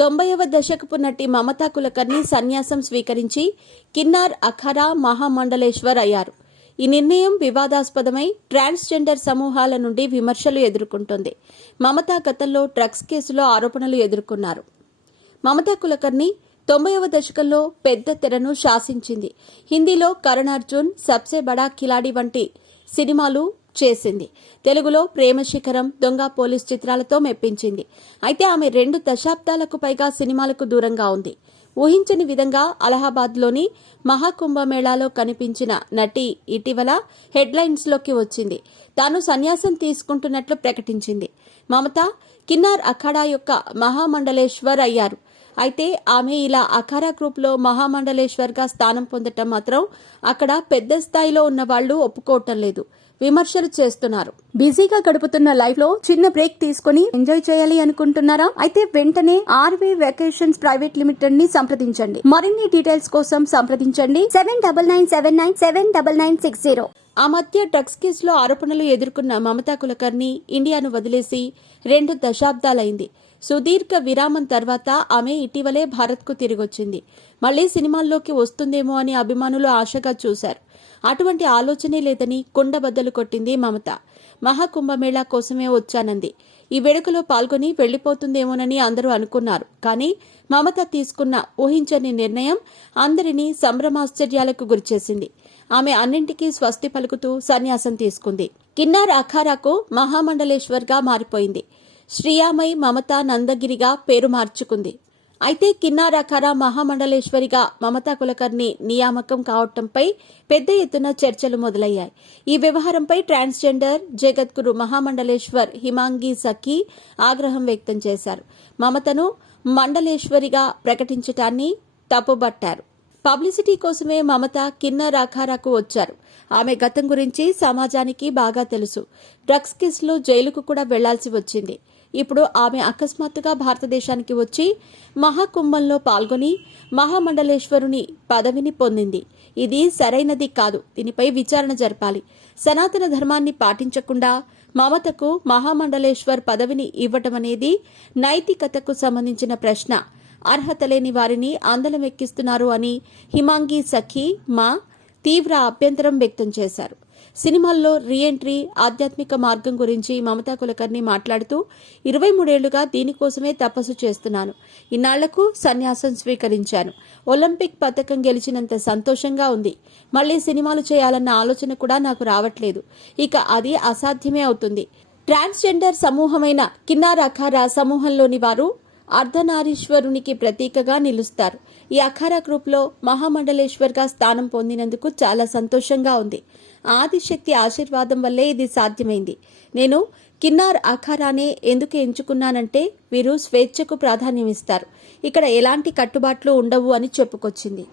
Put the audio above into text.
90వ దశకపు నటి మమతా కులకర్ణి సన్యాసం స్వీకరించి కిన్నార్ అఖారా మహామండలేశ్వర్ అయ్యారు. ఈ నిర్ణయం వివాదాస్పదమై ట్రాన్స్జెండర్ సమూహాల నుండి విమర్శలు ఎదుర్కొంటోంది. మమతా గతంలో డ్రగ్స్ కేసులో ఆరోపణలు ఎదుర్కొన్నారు. మమతా కులకర్ణి 90వ దశకంలో పెద్ద తెరను శాసించింది. హిందీలో కరణ్ అర్జున్, సబ్సే బడా కిలాడి వంటి సినిమాలు చేసింది. తెలుగులో ప్రేమ శిఖరం, దొంగ పోలీస్ చిత్రాలతో మెప్పించింది. అయితే ఆమె 2 దశాబ్దాలకు పైగా సినిమాలకు దూరంగా ఉంది. ఊహించని విధంగా అలహాబాద్లోని మహాకుంభమేళాలో కనిపించిన నటి ఇటీవల హెడ్లైన్స్లోకి వచ్చింది. తాను సన్యాసం తీసుకుంటున్నట్లు ప్రకటించింది. మమత కిన్నార్ అఖాడా యొక్క మహామండలేశ్వర్ అయ్యారు. అయితే ఆమె ఇలా అఖారా గ్రూప్లో మహామండలేశ్వర్గా స్థానం పొందటం మాత్రం అక్కడ పెద్ద స్థాయిలో ఉన్న వాళ్లు ఒప్పుకోవటం లేదు. విమర్శలు చేస్తున్నారు. బిజీగా గడుపుతున్న లైఫ్ లో చిన్న బ్రేక్ తీసుకుని ఎంజాయ్ చేయాలి అనుకుంటున్నారా? అయితే వెంటనే ఆర్వే వెకేషన్స్ ప్రైవేట్ లిమిటెడ్ ని సంప్రదించండి. మరిన్ని డీటెయిల్స్ కోసం సంప్రదించండి 7997979960. ఆ మధ్య డ్రగ్స్ కేసులో ఆరోపణలు ఎదుర్కొన్న మమతా కులకర్ణి ఇండియాను వదిలేసి 2 దశాబ్దాలైంది. సుదీర్ఘ విరామం తర్వాత ఆమె ఇటీవలే భారత్కు తిరిగొచ్చింది. మళ్లీ సినిమాల్లోకి వస్తుందేమో అని అభిమానులు ఆశగా చూశారు. అటువంటి ఆలోచనే లేదని కుండబద్దలు కొట్టింది మమత. మహాకుంభమేళా కోసమే వచ్చానంది. ఈ వేడుకలో పాల్గొని వెళ్లిపోతుందేమోనని అందరూ అనుకున్నారు. కానీ మమత తీసుకున్న ఊహించని నిర్ణయం అందరినీ సంభ్రమాశ్చర్యాలకు గురిచేసింది. ఆమె అన్నింటికీ స్వస్తి పలుకుతూ సన్యాసం తీసుకుంది. కిన్నార్ అఖారాకు మహామండలేశ్వర్గా మారిపోయింది. శ్రీయామై మమతా నందగిరిగా పేరు మార్చుకుంది. అయితే కిన్నార్ అఖారా మహామండలేశ్వరిగా మమతా కులకర్ణి నియామకం కావటంపై పెద్ద ఎత్తున చర్చలు మొదలయ్యాయి. ఈ వ్యవహారంపై ట్రాన్స్జెండర్ జగద్గురు మహామండలేశ్వర్ హిమాంగి సఖీ ఆగ్రహం వ్యక్తం చేశారు. మమతను మండలేశ్వరిగా ప్రకటించటాన్ని తప్పుబట్టారు. పబ్లిసిటీ కోసమే మమత కిన్నార్ అఖారాకు వచ్చారు. ఆమె గతం గురించి సమాజానికి బాగా తెలుసు. డ్రగ్స్ కేసులో జైలుకు కూడా వెళ్లాల్సి వచ్చింది. ఇప్పుడు ఆమె అకస్మాత్తుగా భారతదేశానికి వచ్చి మహాకుంభంలో పాల్గొని మహామండలేశ్వరుని పదవిని పొందింది. ఇది సరైనది కాదు. దీనిపై విచారణ జరపాలి. సనాతన ధర్మాన్ని పాటించకుండా మమతకు మహామండలేశ్వర్ పదవిని ఇవ్వటమనేది నైతికతకు సంబంధించిన ప్రశ్న. అర్హత లేని వారిని అందలమెక్కిస్తున్నారు అని హిమాంగి సఖీ తీవ్ర అభ్యంతరం వ్యక్తం చేశారు. సినిమాల్లో రీఎంట్రీ, ఆధ్యాత్మిక మార్గం గురించి మమతా కులకర్ణి మాట్లాడుతూ 23 ఏళ్లుగా దీనికోసమే తపస్సు చేస్తున్నాను. ఇన్నాళ్లకు సన్యాసం స్వీకరించాను. ఒలింపిక్ పతకం గెలిచినంత సంతోషంగా ఉంది. మళ్లీ సినిమాలు చేయాలన్న ఆలోచన కూడా నాకు రావట్లేదు. ఇక అది అసాధ్యమే అవుతుంది. ట్రాన్స్జెండర్ సమూహమైన కిన్నార్ అఖారా సమూహంలోని వారు అర్ధనారీశ్వరునికి ప్రతీకగా నిలుస్తారు. ఈ అఖారా గ్రూప్లో మహామండలేశ్వర్గా స్థానం పొందినందుకు చాలా సంతోషంగా ఉంది. ఆదిశక్తి ఆశీర్వాదం వల్లే ఇది సాధ్యమైంది. నేను కిన్నార్ అఖారానే ఎందుకు ఎంచుకున్నానంటే వీరు స్వేచ్ఛకు ప్రాధాన్యమిస్తారు. ఇక్కడ ఎలాంటి కట్టుబాట్లు ఉండవు అని చెప్పుకొచ్చింది.